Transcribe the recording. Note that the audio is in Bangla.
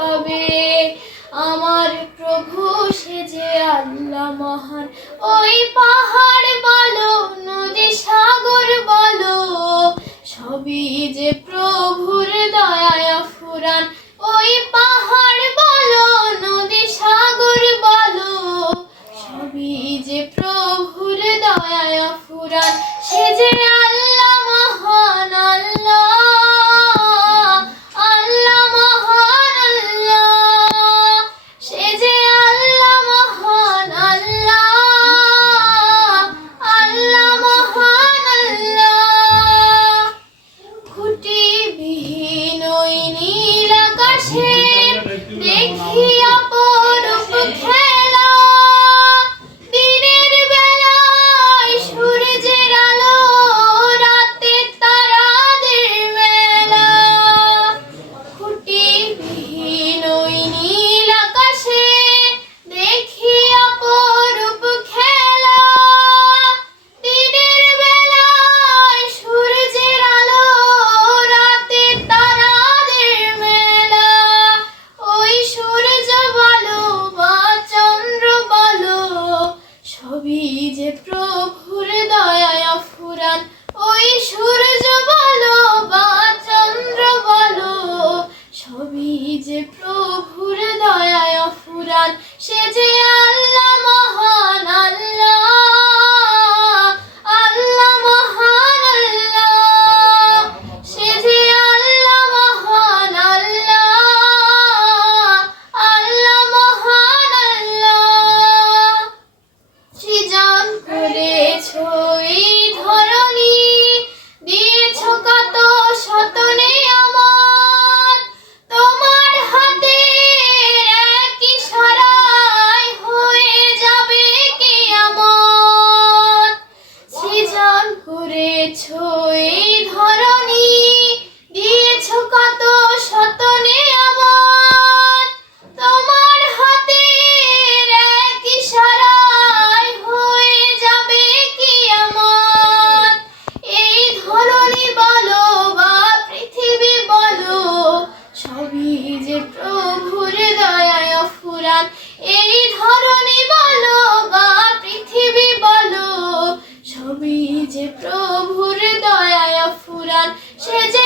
পাবে। আমার প্রভু, সে যে আল্লাহ মহান। ওই পাহাড় বলো, নদী সাগর বলো, সবই যে প্রভুর দয়া ফুরান। ওই পাহাড় বলো, নদী সাগর বলো, সবই যে প্রভুর দয়া ফুরান। সে যে যে প্রভুর দয়া ফুরান ওই সুর ভালোবাস প্রভুর দয়ায় ফুরান। সে যে